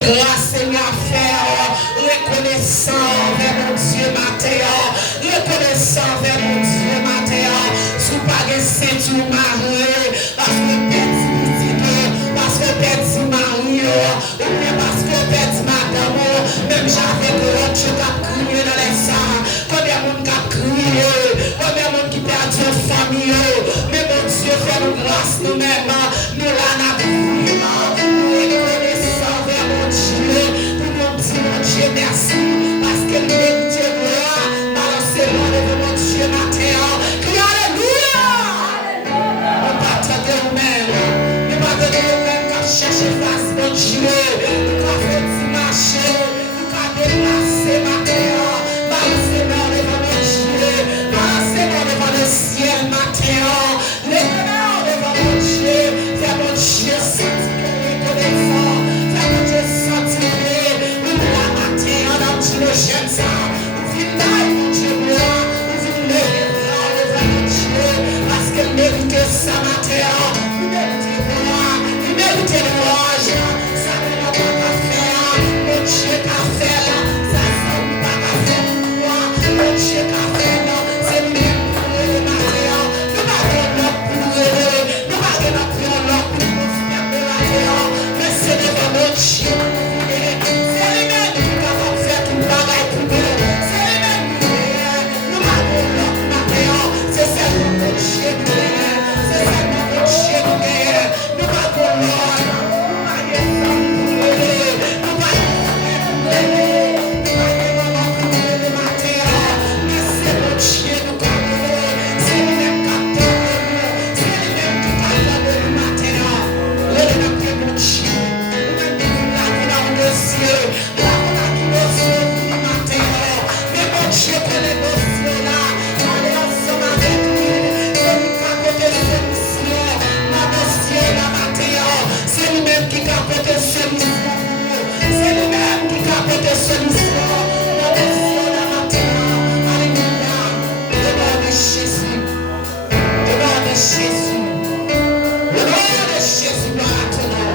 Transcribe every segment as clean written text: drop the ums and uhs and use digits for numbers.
grâce Seigneur à faire, reconnaissant vers mon Dieu matin, reconnaissant vers mon Dieu matin, sous pas de Saint ou Marie, parce que petit, parce que petit Marie, ou bien parce que petit madame, même j'avais de l'autre, je t'ai crié dans les sangs, combien de monde qui a crié, combien de monde qui perd une famille, mais mon Dieu fait nous grâce nous-mêmes, nous l'en avons reconnaissant vers mon Dieu, pour mon Dieu merci, parce que nous méritons gloire, balancez-moi devant mon Dieu matin, crie alléluia, on va t'aider nous-mêmes, on va t'aider nous-mêmes quand chercher face mon Dieu, nous va faire du marché, nous va déplacer matin, balancez-moi devant mon Dieu, balancez-moi devant le ciel matin, lève-moi devant mon Dieu, fais mon Dieu sentir reconnaissant, fais mon Dieu sentir, nous la matin, dans tout le jeune ça, nous venons mon Dieu moi, nous venons devant mon Dieu, parce que mérite ça matin, nous méritons gloire, nous méritons louange, ça ne va pas faire, mon Dieu qu'a fait là, ça ne va pas faire pour moi, mon Dieu qu'a fait là, c'est lui pour le matin, nous n'avons pas pour eux, nous n'avons pas pour l'autre pour nous faire de la terre, mais c'est devant mon Dieu, c'est lui-même qui va faire tout le bagage pour nous, c'est lui-même qui nous n'avons l'autre matin, c'est seulement mon Dieu qui est, c'est seulement mon Dieu qui est, nous n'avons l'autre, nous n'avons c'est lui-même qui capote ce mouvement. C'est lui-même qui capote ce mouvement. La mission de la matin. Alléluia. Au nom de Jésus. Au nom de Jésus. Au nom de Jésus, gloire à ton nom.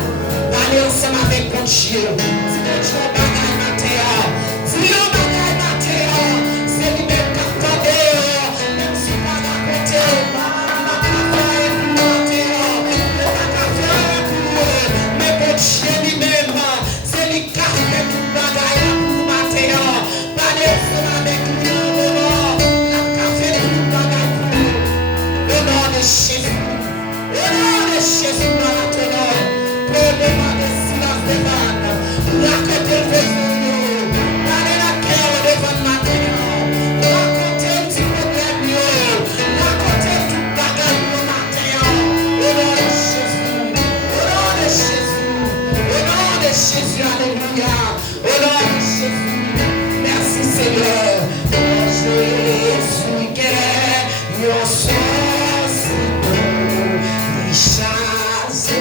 Allez ensemble avec mon Dieu. C'est notre jour bagaille matin. Dis au bagaille matin. C'est lui-même qui capote. Même si pas à côté. Dieu lui-même, c'est lui qui a fait tout le bagage pour matin. Pas de feu avec lui, il a fait tout le bagage pour nous. Au nom de Jésus, au nom de Jésus, dans la teneur, probablement de silence devant, racontez le besoin, allez la cœur devant matin, racontez un petit problème, racontez tout le bagage pour matin. Au nom de Jésus, au nom de Jésus. Au nom de Jésus, alléluia. Au nom de Jésus, merci Seigneur. Jésus, quel est source de richesse.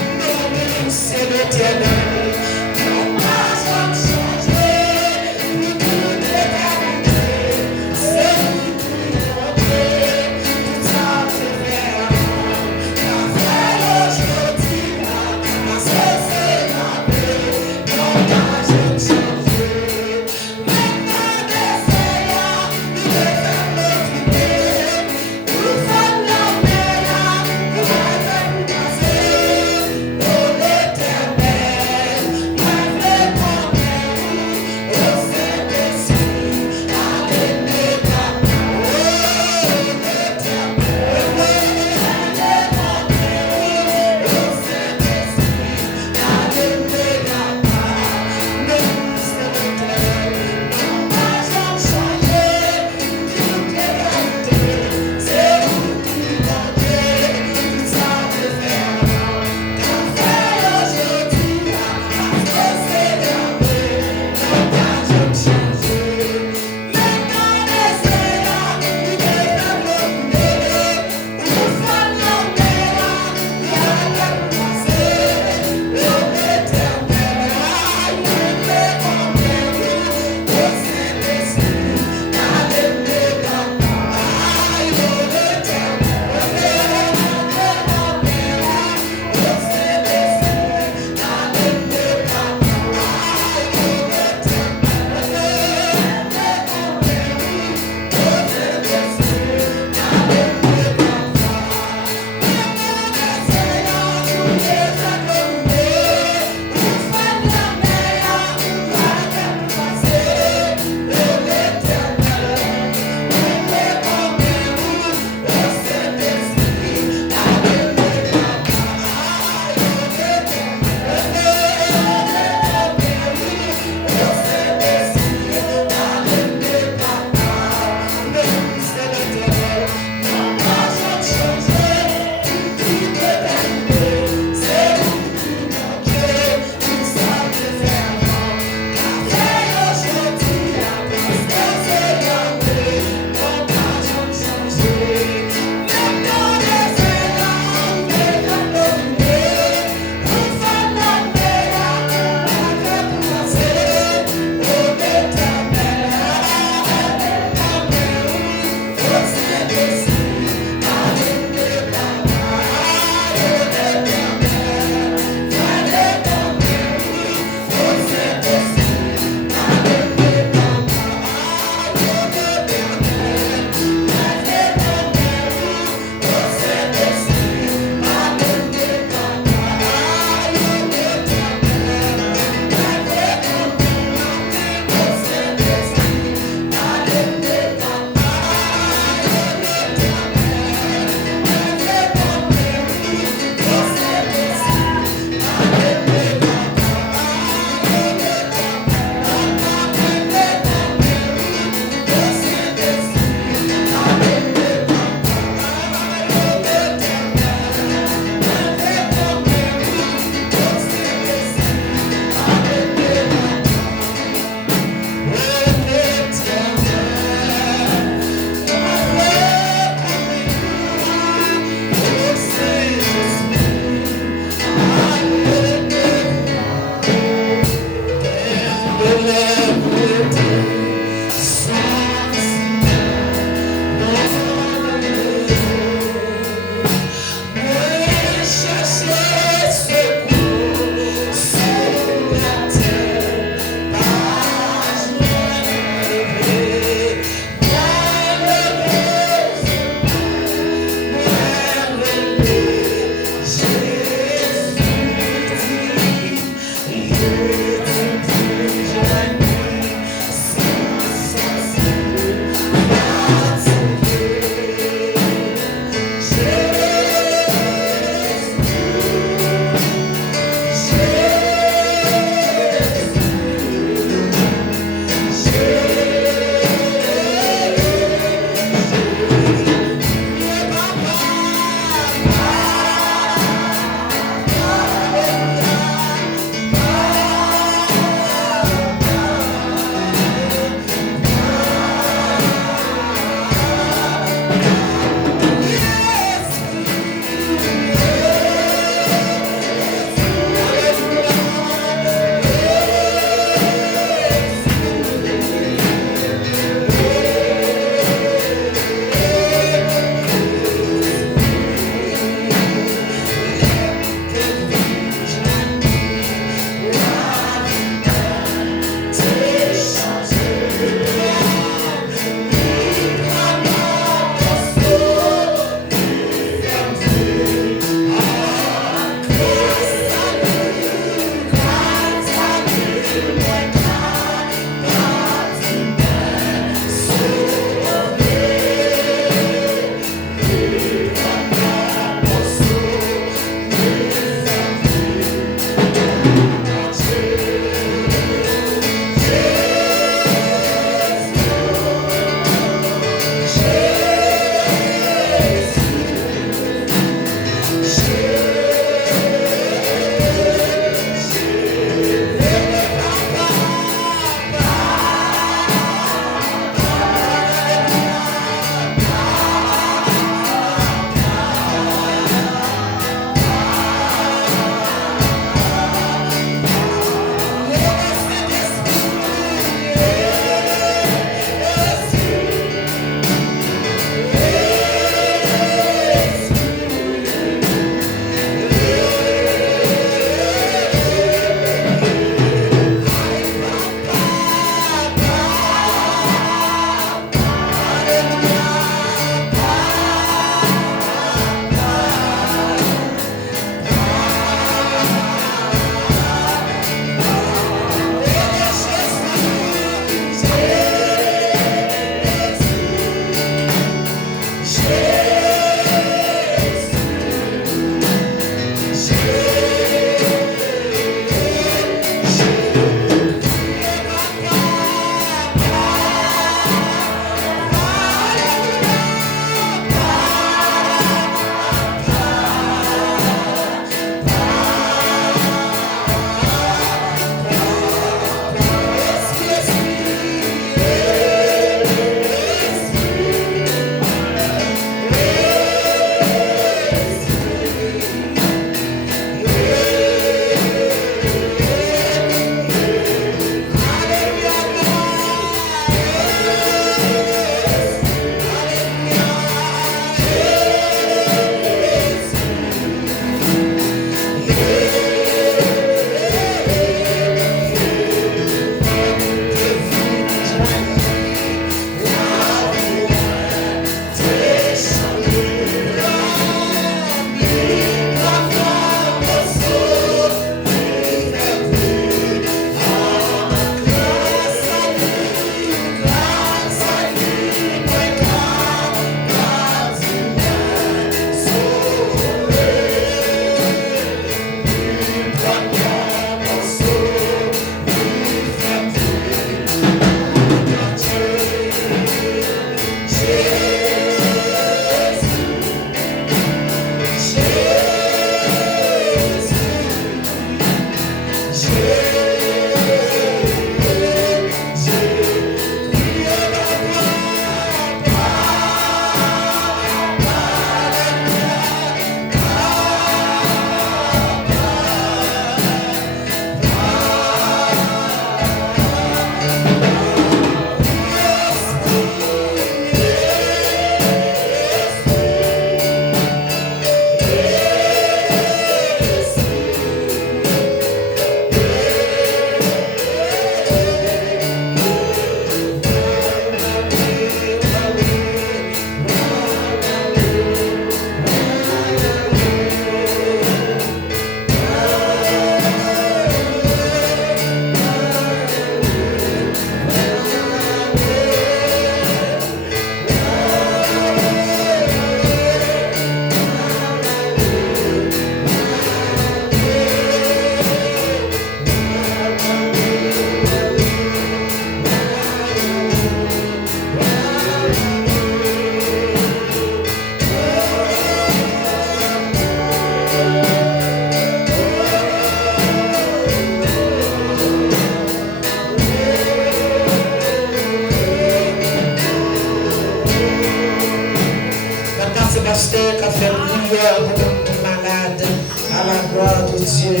pasteur qui a fait prière pour les qui malades. À la gloire de Dieu.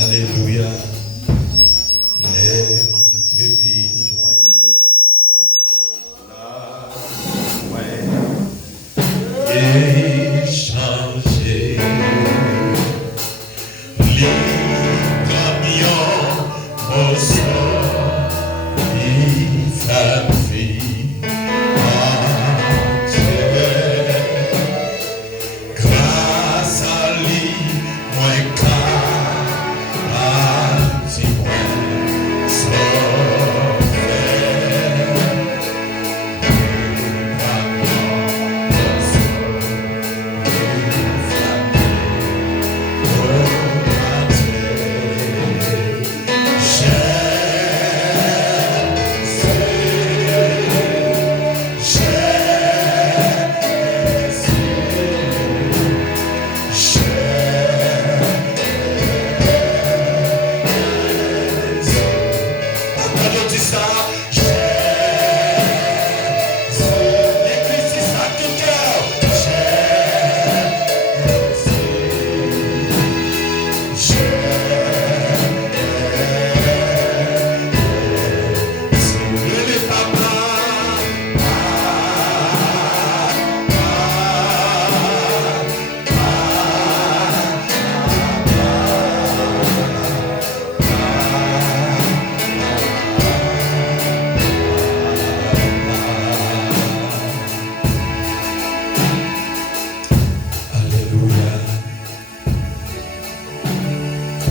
Alléluia. Les vies jointes. Et changer les camions au sol, les femmes filles grâce à lui, moi si moi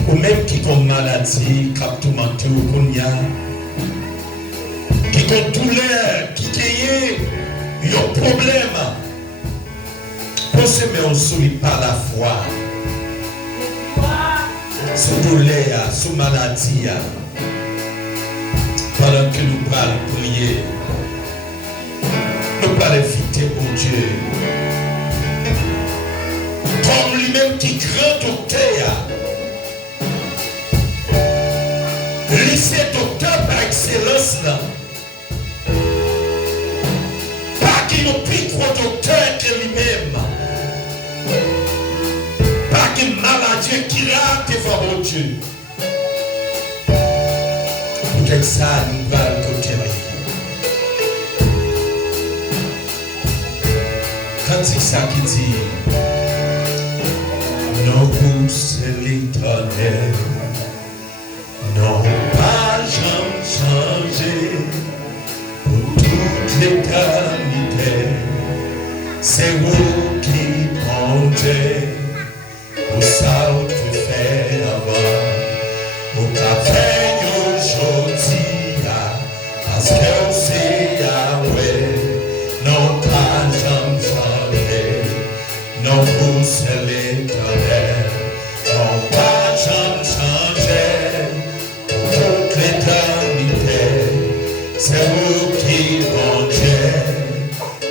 ou même qui ont maladie, qui ont tout qui ont douleur, qui ont un problème. Pour se mettre sous par la foi, sous douleur, sous maladie, pendant que nous parlons prier, nous parlons éviter pour Dieu. Comme lui-même qui grand docteur. Lycée docteur par excellence là. Pas qu'il nous plus gros docteur que lui-même. Pas qu'il maladie qui rate devant mon Dieu. Peut-être ça nous va le côté. Quand c'est ça qui dit, nos goûts c'est l'éternel. Non, pas jamais changé pour toute l'éternité. C'est vous qui montez pour ça où tu fais avant. Au café aujourd'hui, parce que c'est Yahweh. Non, pas jamais changé. Non, vous c'est l'éternel. Non, pas jamais changé. L'éternité, c'est vous qui mangez,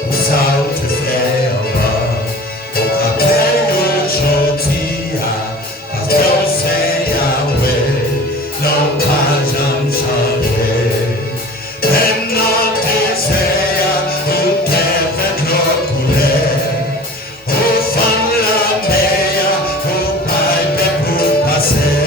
pour ça te faire mal. Pour après aujourd'hui, parce que c'est Yahweh, non pas jamais changé. Maintenant désert, où t'es fait nos couleurs, au fond la mer, au pipe pour passer.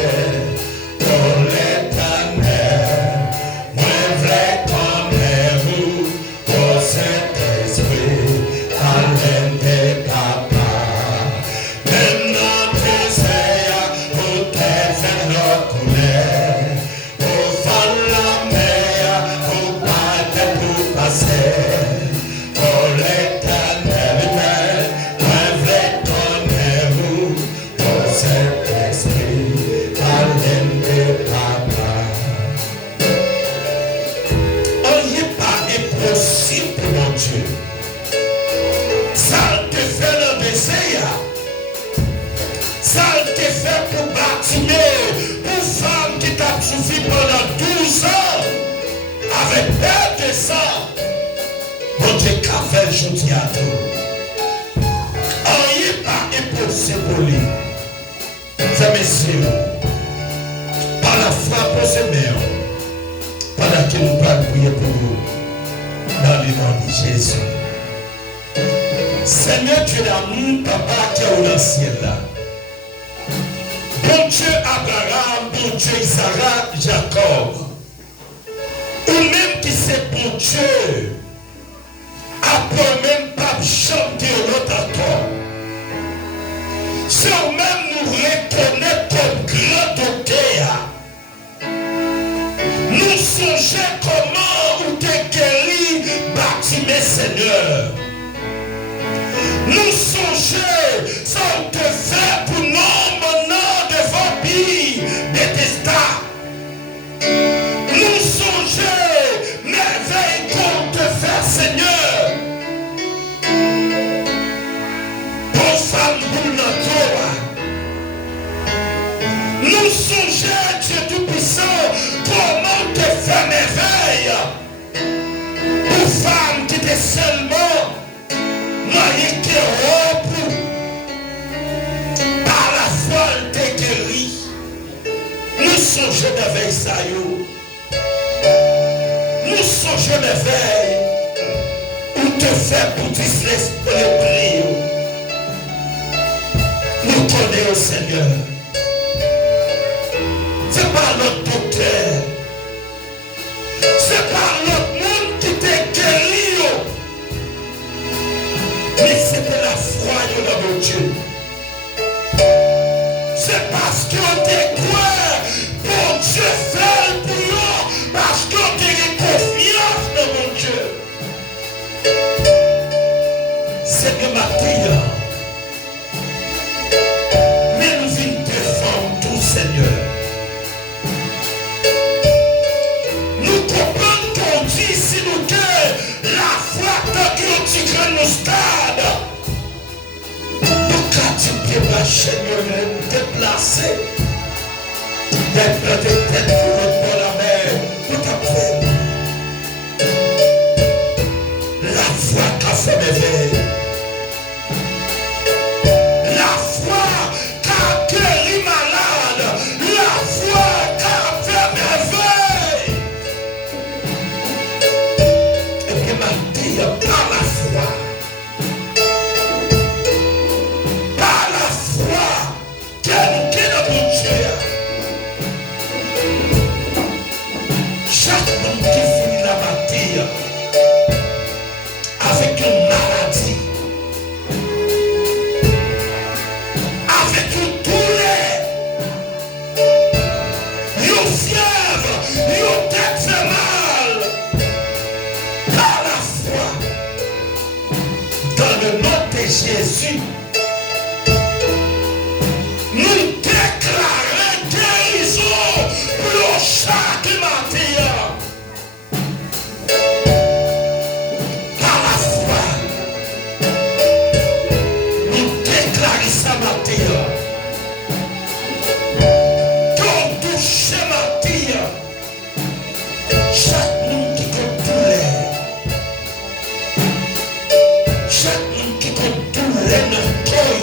Je dis à tout. Rien pas impossible pour lui. Frères et messieurs, par la foi pour ses mères, pendant que nous parlons prier pour vous, dans les nom de Jésus. Seigneur Dieu d'amour, papa qui est au ciel là. Bon Dieu Abraham, bon Dieu Isaac, Jacob. Ou même qui c'est bon Dieu. Après même pas chanter l'autre encore. Sans même nous reconnaître comme grand auteur. Nous songeons comment ou te guéri bâtiment Seigneur. Nous songeons sans te faire pour nous maintenant de vampires détestables. Nous songeons merveille qu'on te fait Seigneur. Pour femme nous songeons Dieu Tout-Puissant comment te faire merveille. Pour femme qui était seulement mariée qui rompue. Par la foi elle t'est guérie. Nous songeons merveille ça yo. Nous songeons merveille pour te faire pour l'esprit. Nous connaissons Seigneur. C'est par notre docteur. C'est par notre monde qui t'a guéri. Mais c'était la foi dans mon Dieu. C'est parce qu'on te croit pour Dieu fait pour nous. Parce qu'on te confiance dans mon Dieu. Seigneur Matin. Mais nous venons défendre tout Seigneur. Nous comprenons qu'on dit ici nous que la foi tant qu'on tigre nos stades. Nous qu'a-t-il ma Seigneur nous déplacer. D'être de tête pour la mer. Tout à fait. La foi qu'a fait merveille. La foi qu'a guéri malade. La foi qu'a fait merveille. Et puis m'a dit par la foi. Par la foi qu'elle nous guide dans mon Dieu. Chaque homme qui finit la bataille avec une maladie, avec une douleur, une fièvre, une tête fait mal, par la foi, dans le nom de Jésus, nous déclarons guérison pour chaque matin. Par la foi, nous déclarons ça matin. Qu'on touche matin, chaque monde qui compte douleur, chaque monde qui compte douleur dans le cœur,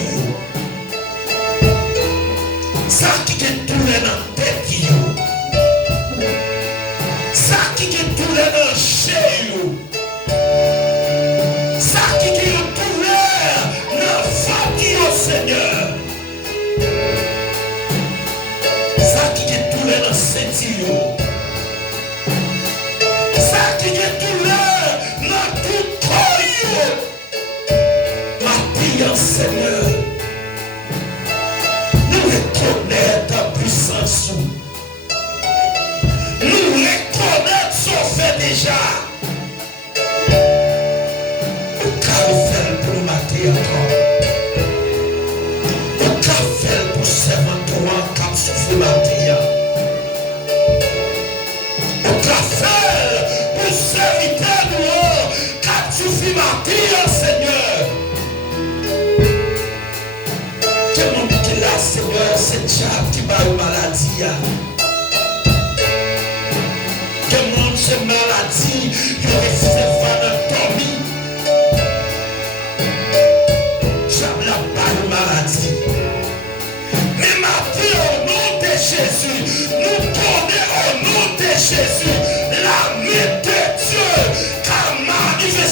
ça qui est douleur dans la tête, ça qui est douleur dans le chien, ça qui est douleur dans la famille, Seigneur, ça qui est douleur dans le Saint-Dieu, ça qui est douleur dans tout corps, ma prière, Seigneur, nous reconnaissons ta puissance. Nous reconnaissons ce qu'on fait déjà. Nous pouvons faire pour nous mater encore. Nous pouvons faire pour servir toi comme souffle mater. Nous pouvons faire pour servir nous comme souffle mater, Seigneur. Que mon qui là, Seigneur, c'est diable qui va une maladie. Que mon Dieu maladie, il reste vanatomie. J'aime la balle maladie. Mais ma vie au nom de Jésus, nous connaissons au nom de Jésus la main de Dieu qui a manifesté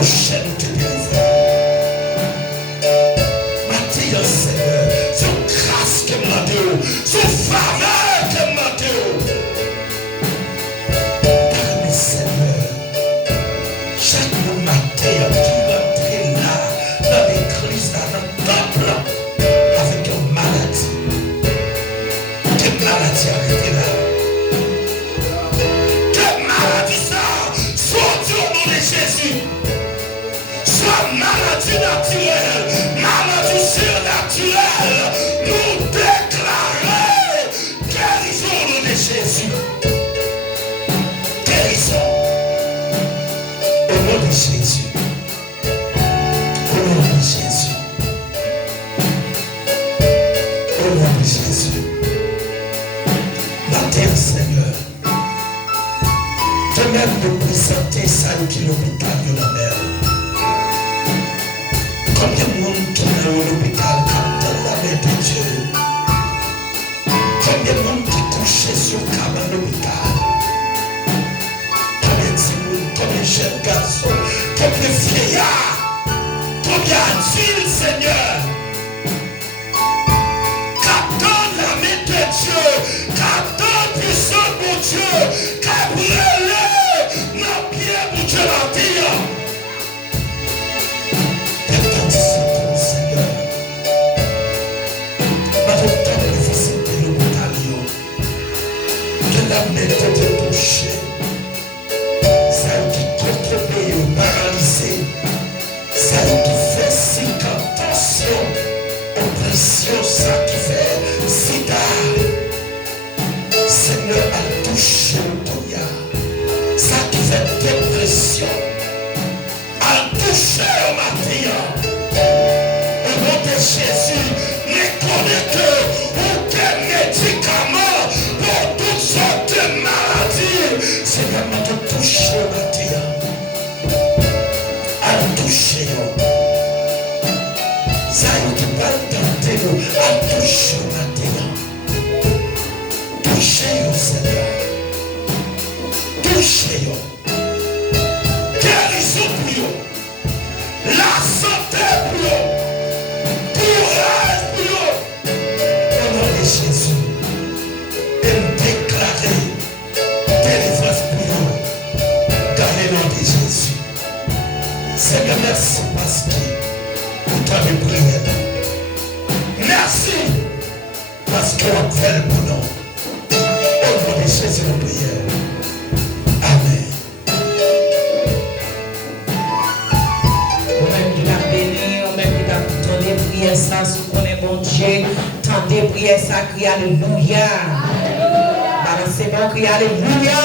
nos chaînes te délivrer. Matin, Seigneur, son grâce que m'a donné, son faveur que m'a donné. Parmi Seigneur, chaque matin qui rentre là, dans l'église, dans le temple, avec une maladie. Quelle maladie arrêtée là? Quelle maladie ça? Soit au nom de Jésus. Soit maladie naturelle, maladie surnaturelle, nous déclarer guérison au nom de Jésus. Guérison au nom de Jésus. Au nom de Jésus. Au nom de Jésus. Matin, Seigneur, de même de présenter ça qui l'hôpital de la mer. Combien de monde qui est à l'hôpital quand dans la main de Dieu? Combien de monde qui couché sur le câble à l'hôpital? Combien de monde, combien de jeunes garçons, combien de vieillards, combien d'adultes, Seigneur? Qu'attend la main de Dieu, qu'attend puissant mon Dieu, qu'à brûler nos pieds pour Dieu la dire. Seigneur, notre temps de visiter l'hôpital, que la main te toucher, celle qui contrôle, paralysée, celle qui fait cicatrice, oppression, ça qui fait sida. Seigneur, a touché le ça qui fait dépression, a touché au matin. Au nom de Jésus, reconnais que aucun médicament pour toutes sortes de maladies, Seigneur, m'a touché au matin. A touché. Ça qui va tenter nous, a touché au matin. Touchez au Seigneur. Touchez-le. Guérison pour eux. La santé pour eux. Courage pour eux. Au nom de Jésus. Et nous déclarer délivrance pour eux. Dans le nom de Jésus. Seigneur, merci parce que pour toi de prière. Merci parce que on fait le bon nom. Au nom de Jésus, nous prions. Amen. On-même qui t'a béni, on-même qui t'a donné prière ça, sous qu'on est bon Dieu, tendez prière ça, crie Alléluia. Balancez mon cri Alléluia.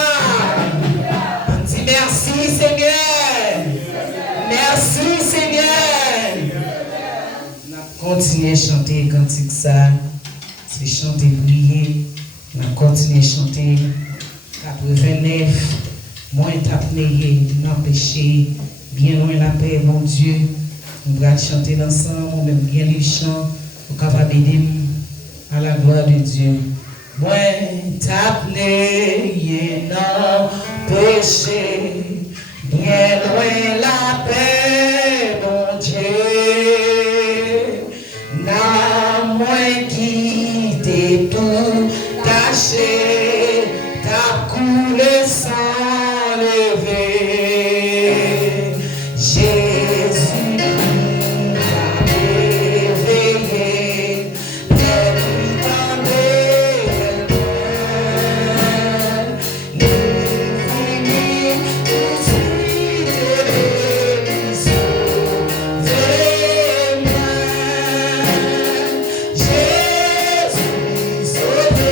On dit merci Seigneur. Merci Seigneur. On a continué à chanter cantique ça, c'est chanter prier. On a continué à chanter 89. Moi, t'apneye, n'empêcher, bien loin la paix, mon Dieu. On va chanter ensemble, on même bien les chants, pour capable d'aider à la gloire de Dieu. Moi, t'apneye, n'empêcher, bien loin la paix, mon Dieu. N'a moins quitté tout, tâché, t'as coulé sans lever. Jésus m'a réveillé, les nuits tendées, nous finit tout de suite et nous sauver moi. Jésus sauvé.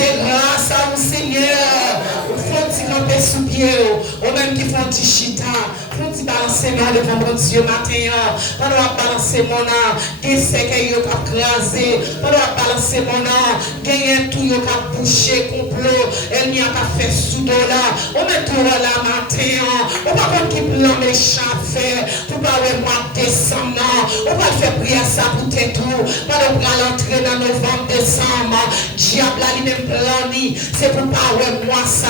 c'est grâce à vous, Seigneur. Faut petit camper sous pied, ou même qui font petit chita. Faut petit balancer moi devant mon Dieu matin. Pendant balancer mon âme, des séquelles qui ont crasé. Pendant balancer mon âme, gagner tout qui a bouché, complot. Elle n'y a pas fait sous là. On met tout là matin. On va pas qui plan méchant faire. Pour pas le mois de décembre. On va faire prier ça pour tout. Pendant pour l'entrée dans novembre, décembre. Diable a lui-même plan. C'est pour pas le mois ça.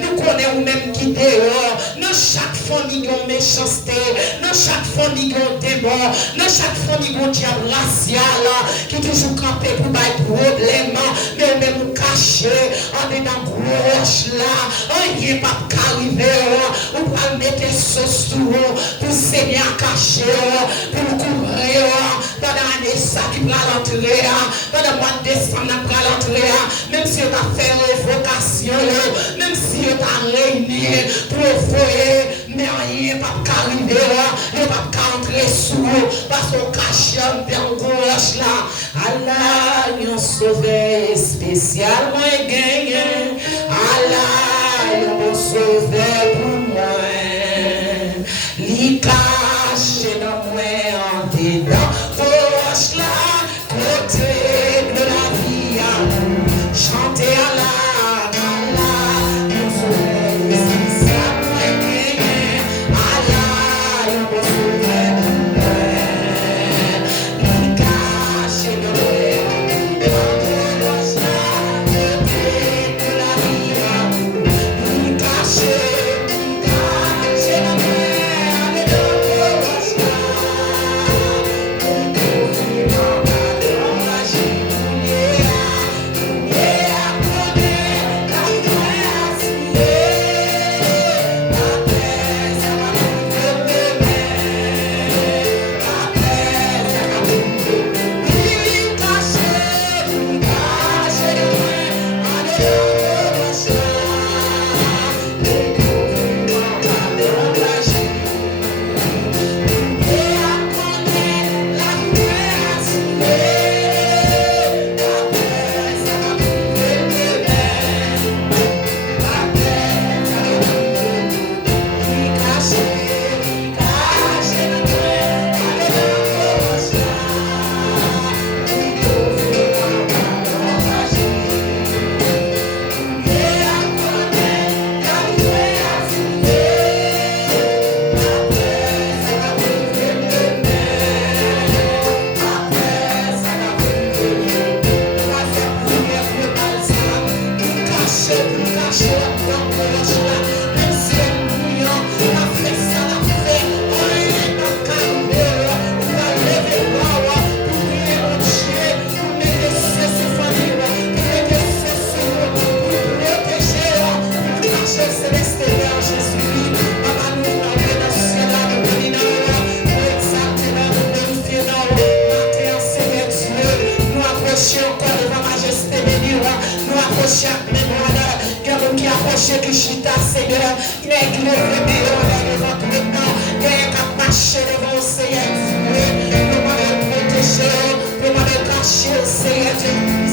Nous connaissons même qui dehors. Dans chaque famille, il y a une méchanceté. Dans chaque famille, il y a un démon. Dans chaque famille, il y a un diable racial qui toujours campé pour des problèmes. Mais même caché, en dedans de roche là. Rien n'est pas arrivé. On va mettre sauce pour Seigneur caché, pour couvrir. Pendant l'année, ça qui va l'entrée. Pendant le mois de décembre, on va l'entrée. Même si on a fait révocation, même si on a réuni pour foyer, mais rien n'est pas arrivé. On ne va pas entrer sous parce qu'on cache un bien gauche là. Allah, un sauveur spécialement gagné. Allah, un sauveur pour moi. Li cache dans moi en dedans. Gauche là, côté de la vie. Chantez Allah, Allah, un sauveur spécialement gagné. Allah, un sauveur pour moi. Li cache dans moi en dedans. Gauche là, côté de la vie. Li cache dans moi en dedans. Gauche là. Chaque mémoire, quelqu'un qui a approché qui chita, Seigneur, il est éclairé devant tout le temps, il est capable de marcher devant le Seigneur, nous allons protéger, nous allons cacher, Seigneur.